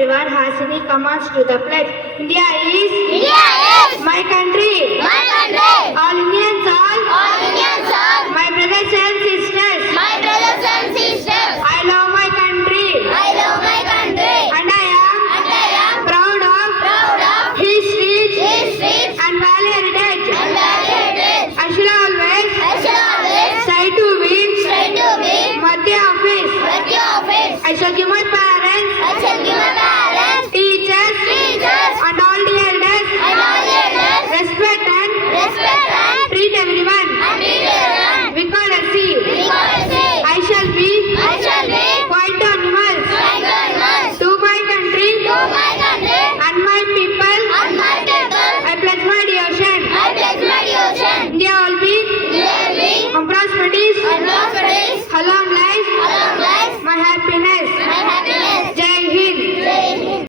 everyone. Hasini commands to the pledge. India is my country. All Indians all my brothers and sisters.